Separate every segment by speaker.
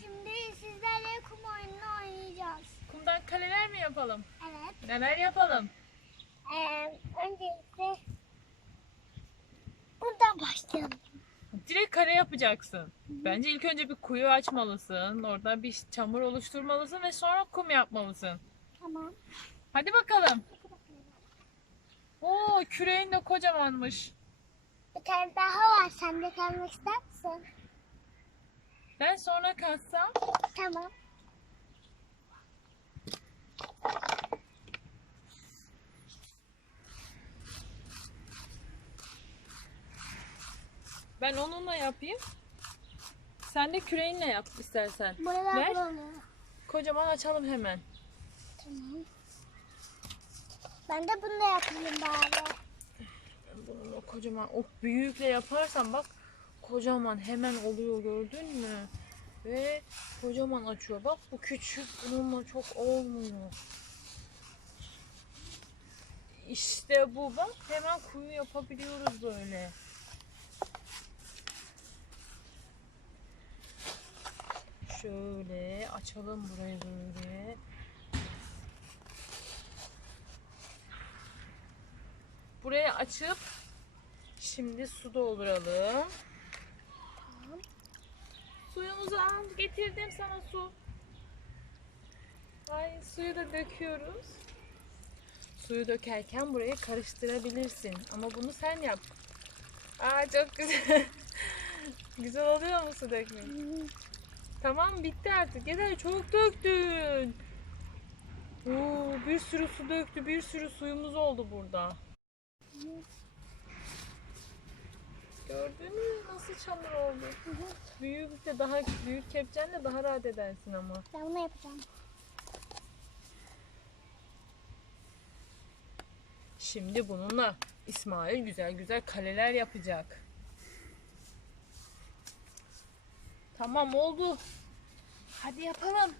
Speaker 1: Şimdi sizlerle kum oyununu oynayacağız.
Speaker 2: Kumdan kaleler mi yapalım?
Speaker 1: Evet.
Speaker 2: Neler yapalım?
Speaker 1: Ee, öncelikle buradan başlayalım.
Speaker 2: Direkt kare yapacaksın. Bence ilk önce bir kuyu açmalısın. Orada bir çamur oluşturmalısın ve sonra kum yapmalısın.
Speaker 1: Tamam.
Speaker 2: Hadi bakalım. Oo küreğin de kocamanmış.
Speaker 1: Bir tane daha var. Sen de kalmak ister misin?
Speaker 2: Ben sonra katsam.
Speaker 1: Tamam.
Speaker 2: Ben onunla yapayım. Sen de küreğinle yap istersen.
Speaker 1: Buralar
Speaker 2: Ver.
Speaker 1: böyle.
Speaker 2: Kocaman açalım hemen.
Speaker 1: Tamam. Ben de bunu da yapayım bari.
Speaker 2: Bununla kocaman o büyükle yaparsan bak kocaman hemen oluyor gördün mü? Ve kocaman açıyor. Bak bu küçük bununla çok olmuyor. İşte bu bak hemen kuyu yapabiliyoruz böyle. Şöyle açalım burayı böyle. Burayı açıp şimdi su dolduralım. Suyumuzu al. Getirdim sana su. Ay suyu da döküyoruz. Suyu dökerken burayı karıştırabilirsin. Ama bunu sen yap. Aa çok güzel. güzel oluyor mu su dökmek? Tamam bitti artık. Yeter çok döktün. Oo, bir sürü su döktü. Bir sürü suyumuz oldu burada. Gördün mü nasıl çamur oldu? Büyük de daha büyük kepçenle daha rahat edersin ama.
Speaker 1: Ben bunu yapacağım.
Speaker 2: Şimdi bununla İsmail güzel güzel kaleler yapacak. Tamam oldu. Hadi yapalım.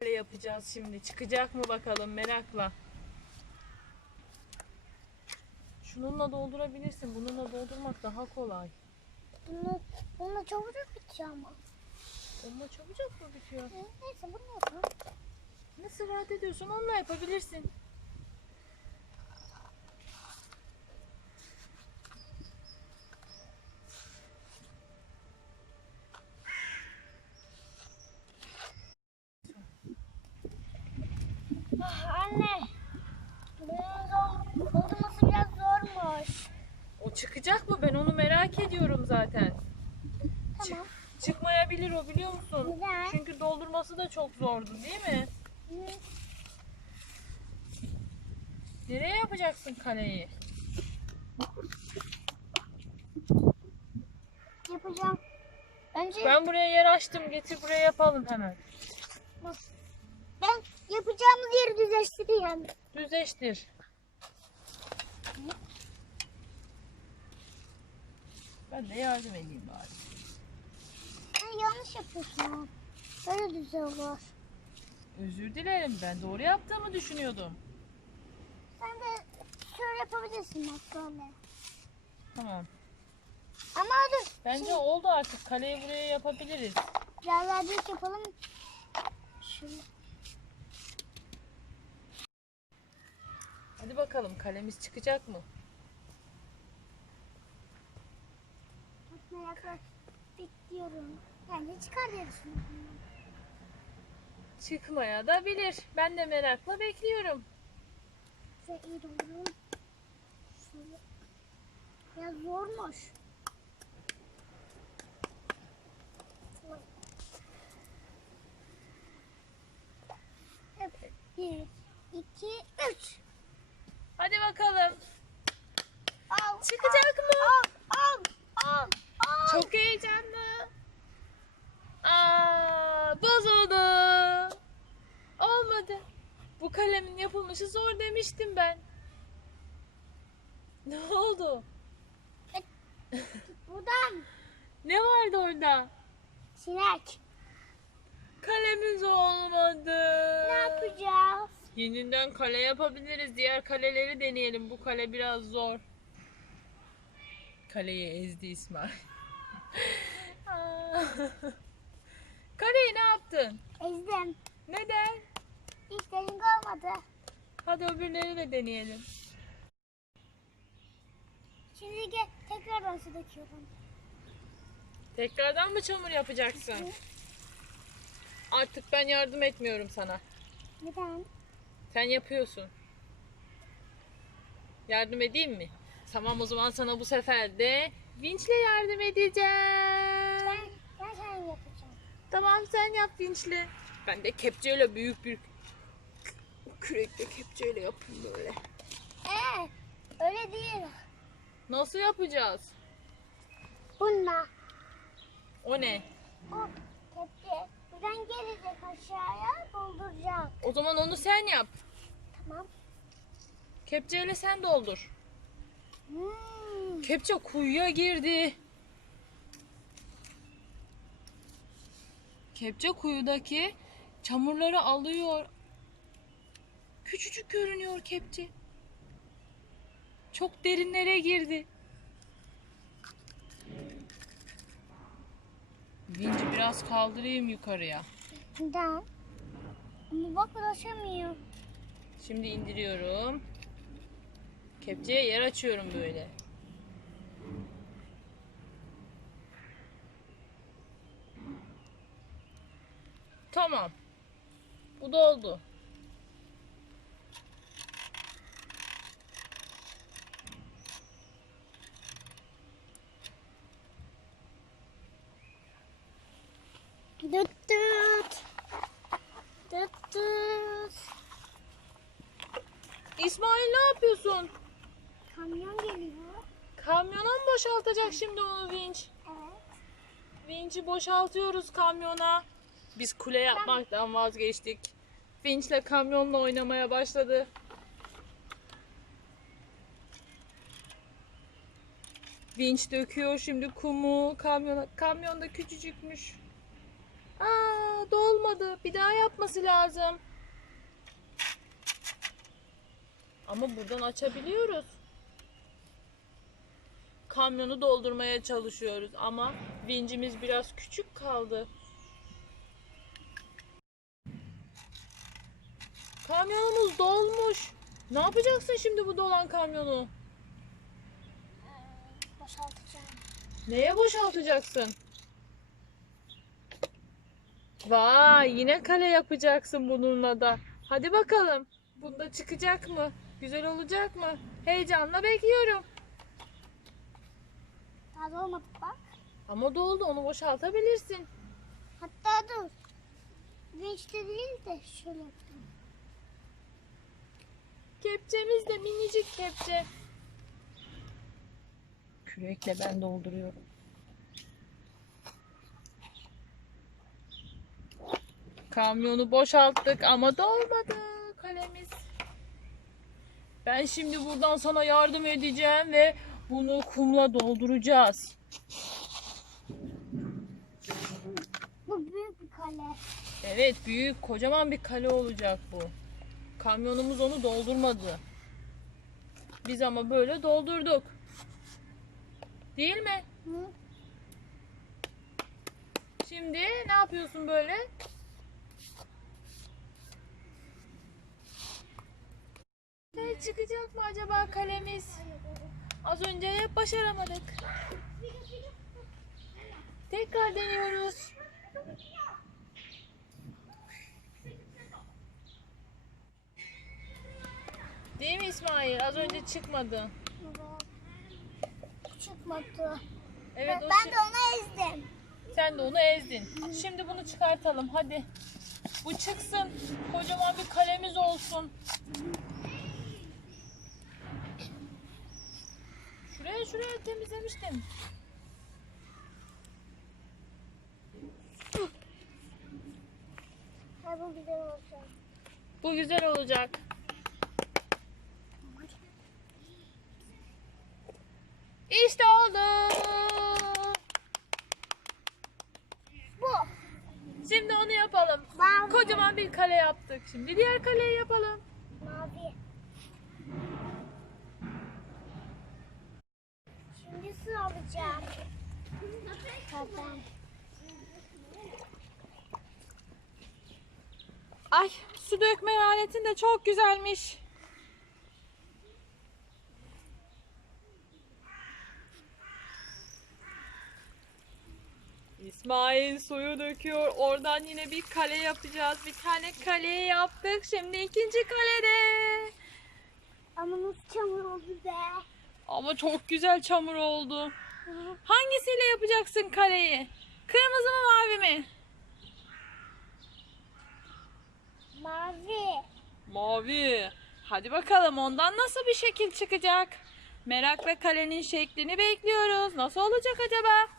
Speaker 2: Kale yapacağız şimdi. Çıkacak mı bakalım merakla. Şununla doldurabilirsin. Bununla doldurmak daha kolay.
Speaker 1: Bunu, bunu çabucak bitiyor ama.
Speaker 2: Onunla çabucak mı bitiyor?
Speaker 1: Neyse bunu yapalım.
Speaker 2: Nasıl rahat ediyorsun? Onunla yapabilirsin.
Speaker 1: Ah, anne. Bunun zor, olması biraz zormuş.
Speaker 2: O çıkacak mı? Ben onu merak ediyorum zaten.
Speaker 1: Tamam.
Speaker 2: Çıkmayabilir o biliyor musun?
Speaker 1: Neden?
Speaker 2: Çünkü doldurması da çok zordu değil mi? Nereye yapacaksın kaleyi?
Speaker 1: Yapacağım. Önce
Speaker 2: Ben buraya yer açtım. Getir buraya yapalım hemen.
Speaker 1: ben yapacağımız yeri düzleştireyim.
Speaker 2: Düzleştir. Ben de yardım edeyim bari.
Speaker 1: Sen yanlış yapıyorsun. Böyle düz olur.
Speaker 2: Özür dilerim. Ben doğru yaptığımı düşünüyordum.
Speaker 1: Sen de şöyle yapabilirsin bak böyle.
Speaker 2: Tamam.
Speaker 1: Ama dur.
Speaker 2: Bence oldu artık. Kaleyi buraya yapabiliriz.
Speaker 1: Biraz daha büyük yapalım. Şöyle.
Speaker 2: Hadi bakalım kalemiz çıkacak mı?
Speaker 1: Bakma yaklaş. Bekliyorum. Bence çıkar diye düşünüyorum.
Speaker 2: Çıkmaya da bilir. Ben de merakla bekliyorum.
Speaker 1: Şöyle iyi. Şöyle. Ya zormuş. Hep bir, iki, üç.
Speaker 2: Hadi bakalım.
Speaker 1: Al,
Speaker 2: Çıkacak mı?
Speaker 1: Al, al, al, al.
Speaker 2: Çok heyecanlı. Aa, bozuldu. Olmadı. Bu kalemin yapılmışı zor demiştim ben. Ne oldu?
Speaker 1: Buradan
Speaker 2: Ne vardı orada?
Speaker 1: sinek.
Speaker 2: Kalemiz olmadı.
Speaker 1: Ne yapacağız?
Speaker 2: Yeniden kale yapabiliriz. Diğer kaleleri deneyelim. Bu kale biraz zor. Kaleyi ezdi İsmail. İsmail ne yaptın?
Speaker 1: Ezdim.
Speaker 2: Neden?
Speaker 1: Hiç derin olmadı.
Speaker 2: Hadi öbürleri de deneyelim.
Speaker 1: Şimdi gel tekrardan su döküyorum.
Speaker 2: Tekrardan mı çamur yapacaksın? Artık ben yardım etmiyorum sana.
Speaker 1: Neden?
Speaker 2: Sen yapıyorsun. Yardım edeyim mi? Tamam o zaman sana bu sefer de vinçle yardım edeceğim.
Speaker 1: Ben, ben sen yapacağım.
Speaker 2: Tamam sen yap vinçle. Ben de kepçeyle büyük bir kürekle kepçeyle yapayım böyle.
Speaker 1: Ee, öyle değil.
Speaker 2: Nasıl yapacağız?
Speaker 1: Bununla.
Speaker 2: O ne?
Speaker 1: O kepçe buradan gelecek aşağıya dolduracak.
Speaker 2: O zaman onu sen yap.
Speaker 1: Tamam.
Speaker 2: Kepçeyle sen doldur.
Speaker 1: Hmm.
Speaker 2: Kepçe kuyuya girdi. Kepçe kuyudaki çamurları alıyor. Küçücük görünüyor kepçe. Çok derinlere girdi. Vinci biraz kaldırayım yukarıya.
Speaker 1: Neden? Ama bak ulaşamıyor.
Speaker 2: Şimdi indiriyorum. Kepçeye yer açıyorum böyle. Tamam. Bu doldu.
Speaker 1: Düt düt. Düt düt.
Speaker 2: İsmail ne yapıyorsun?
Speaker 1: Kamyon geliyor.
Speaker 2: Kamyona mı boşaltacak şimdi onu vinç?
Speaker 1: Evet.
Speaker 2: Vinci boşaltıyoruz kamyona. Biz kule yapmaktan vazgeçtik. Vinçle kamyonla oynamaya başladı. Vinç döküyor şimdi kumu kamyona. Kamyon da küçücükmüş. Aa, dolmadı. Bir daha yapması lazım. Ama buradan açabiliyoruz. Kamyonu doldurmaya çalışıyoruz ama vincimiz biraz küçük kaldı. Kamyonumuz dolmuş. Ne yapacaksın şimdi bu dolan kamyonu?
Speaker 1: Ee, boşaltacağım.
Speaker 2: Neye boşaltacaksın? Vay yine kale yapacaksın bununla da. Hadi bakalım. Bunda çıkacak mı? Güzel olacak mı? Heyecanla bekliyorum.
Speaker 1: Daha da olmadı bak.
Speaker 2: Ama doldu onu boşaltabilirsin.
Speaker 1: Hatta dur. Vinçte değil de şöyle yapayım.
Speaker 2: Kepçemiz de minicik kepçe. Kürekle ben dolduruyorum. Kamyonu boşalttık ama dolmadı kalemiz. Ben şimdi buradan sana yardım edeceğim ve bunu kumla dolduracağız.
Speaker 1: Bu büyük bir kale.
Speaker 2: Evet büyük kocaman bir kale olacak bu. Kamyonumuz onu doldurmadı. Biz ama böyle doldurduk. Değil mi?
Speaker 1: Hı?
Speaker 2: Şimdi ne yapıyorsun böyle? Ne çıkacak mı acaba kalemiz? Az önce hep başaramadık. Tekrar deniyoruz. Değil mi İsmail? Az önce çıkmadı.
Speaker 1: Çıkmadı.
Speaker 2: Evet
Speaker 1: ben ben de onu ezdim.
Speaker 2: Sen de onu ezdin. Şimdi bunu çıkartalım hadi. Bu çıksın. Kocaman bir kalemiz olsun. Şuraya temizlemiştim.
Speaker 1: Ha bu güzel olacak.
Speaker 2: Bu güzel olacak. İşte oldu.
Speaker 1: Bu.
Speaker 2: Şimdi onu yapalım. Kocaman bir kale yaptık. Şimdi diğer kaleyi yapalım.
Speaker 1: Mavi. Şimdi su alacağım. Kazan.
Speaker 2: Ay su dökme aletin de çok güzelmiş. İsmail suyu döküyor. Oradan yine bir kale yapacağız. Bir tane kale yaptık. Şimdi ikinci kalede.
Speaker 1: Ama nasıl çamur oldu be?
Speaker 2: Ama çok güzel çamur oldu. Hangisiyle yapacaksın kaleyi? Kırmızı mı mavi mi?
Speaker 1: Mavi.
Speaker 2: Mavi. Hadi bakalım ondan nasıl bir şekil çıkacak? Merakla kalenin şeklini bekliyoruz. Nasıl olacak acaba?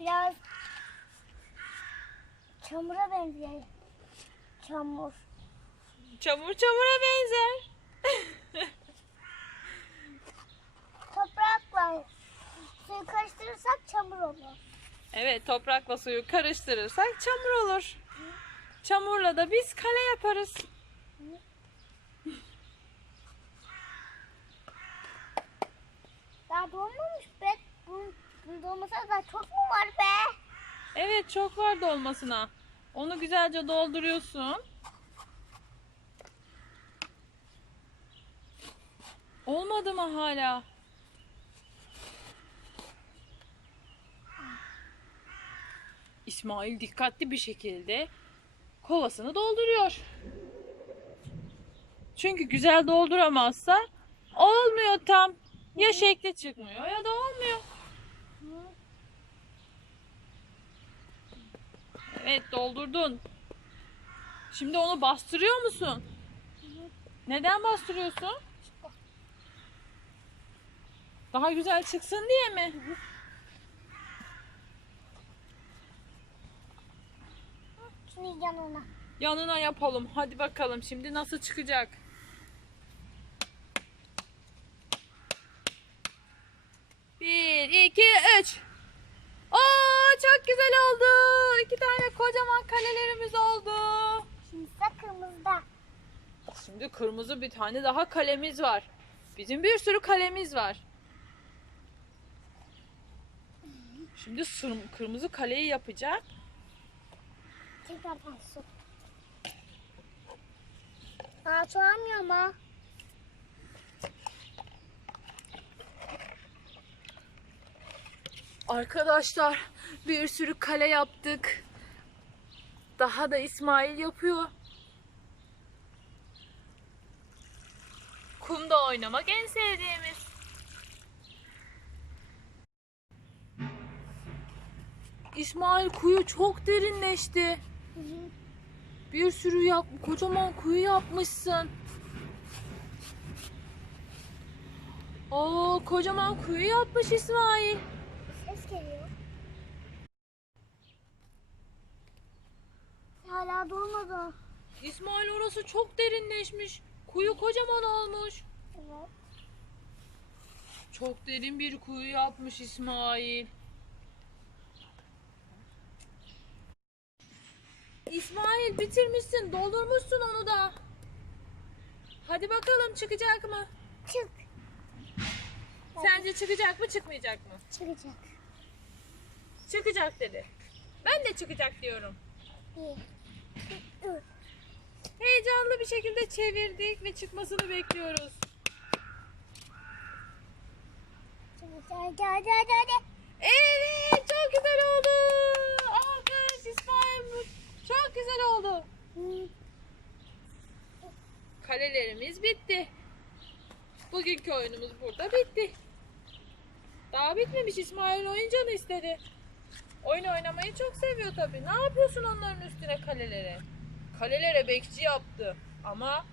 Speaker 1: Biraz çamura benziyor. Çamur.
Speaker 2: Çamur çamura benzer.
Speaker 1: Toprakla suyu karıştırırsak çamur olur.
Speaker 2: Evet toprakla suyu karıştırırsak çamur olur. Çamurla da biz kale yaparız.
Speaker 1: Daha dolmamış be. Bunun, bunun dolmasına daha çok mu var be?
Speaker 2: Evet çok var dolmasına. Onu güzelce dolduruyorsun. Olmadı mı hala? İsmail dikkatli bir şekilde kovasını dolduruyor. Çünkü güzel dolduramazsa olmuyor tam. Ya şekli çıkmıyor ya da olmuyor. Evet doldurdun. Şimdi onu bastırıyor musun? Neden bastırıyorsun? Daha güzel çıksın diye mi?
Speaker 1: Şunu yanına.
Speaker 2: Yanına yapalım. Hadi bakalım şimdi nasıl çıkacak? Bir, iki, üç. Oo çok güzel oldu. İki tane kocaman kalelerimiz oldu.
Speaker 1: Şimdi kırmızıda.
Speaker 2: Şimdi kırmızı bir tane daha kalemiz var. Bizim bir sürü kalemiz var. Şimdi kırmızı kaleyi yapacak.
Speaker 1: Tekrardan su. Aa su almıyor ama.
Speaker 2: Arkadaşlar bir sürü kale yaptık. Daha da İsmail yapıyor. Kumda oynamak en sevdiğimiz. İsmail kuyu çok derinleşti. Bir sürü yap, kocaman kuyu yapmışsın. Oo, kocaman kuyu yapmış İsmail.
Speaker 1: Ses geliyor. Hala dolmadı.
Speaker 2: İsmail orası çok derinleşmiş. Kuyu kocaman olmuş.
Speaker 1: Evet.
Speaker 2: Çok derin bir kuyu yapmış İsmail. İsmail bitirmişsin, doldurmuşsun onu da. Hadi bakalım çıkacak mı?
Speaker 1: Çık.
Speaker 2: Sence çıkacak mı, çıkmayacak mı?
Speaker 1: Çıkacak.
Speaker 2: Çıkacak dedi. Ben de çıkacak diyorum. Heyecanlı bir şekilde çevirdik ve çıkmasını bekliyoruz.
Speaker 1: Hadi hadi hadi.
Speaker 2: Güzel oldu. Kalelerimiz bitti. Bugünkü oyunumuz burada bitti. Daha bitmemiş İsmail oyun canı istedi. Oyun oynamayı çok seviyor tabii. Ne yapıyorsun onların üstüne kalelere? Kalelere bekçi yaptı. Ama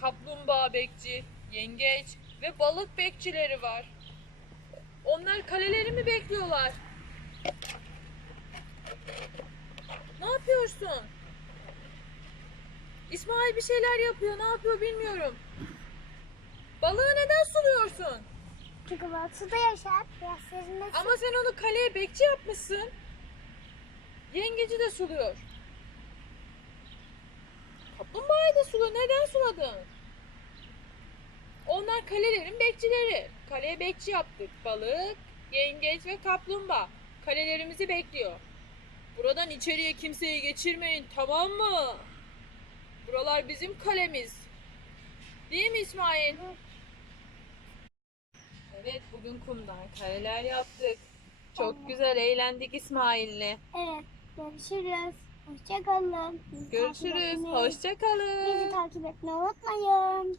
Speaker 2: kaplumbağa bekçi, yengeç ve balık bekçileri var. Onlar kaleleri mi bekliyorlar? Ne yapıyorsun? İsmail bir şeyler yapıyor. Ne yapıyor bilmiyorum. Balığı neden suluyorsun?
Speaker 1: Çünkü balık suda yaşar. Biraz serinlesin.
Speaker 2: Ama sen onu kaleye bekçi yapmışsın. Yengeci de suluyor. Kaplumbağayı da sula. Neden suladın? Onlar kalelerin bekçileri. Kaleye bekçi yaptık. Balık, yengeç ve kaplumbağa. Kalelerimizi bekliyor. Buradan içeriye kimseyi geçirmeyin tamam mı? Buralar bizim kalemiz. Değil mi İsmail? Evet bugün kumdan kaleler yaptık. Çok güzel eğlendik İsmail'le.
Speaker 1: Evet. Görüşürüz. Hoşçakalın.
Speaker 2: Görüşürüz.
Speaker 1: etmeyi-
Speaker 2: Hoşça kalın.
Speaker 1: Bizi takip etmeyi unutmayın.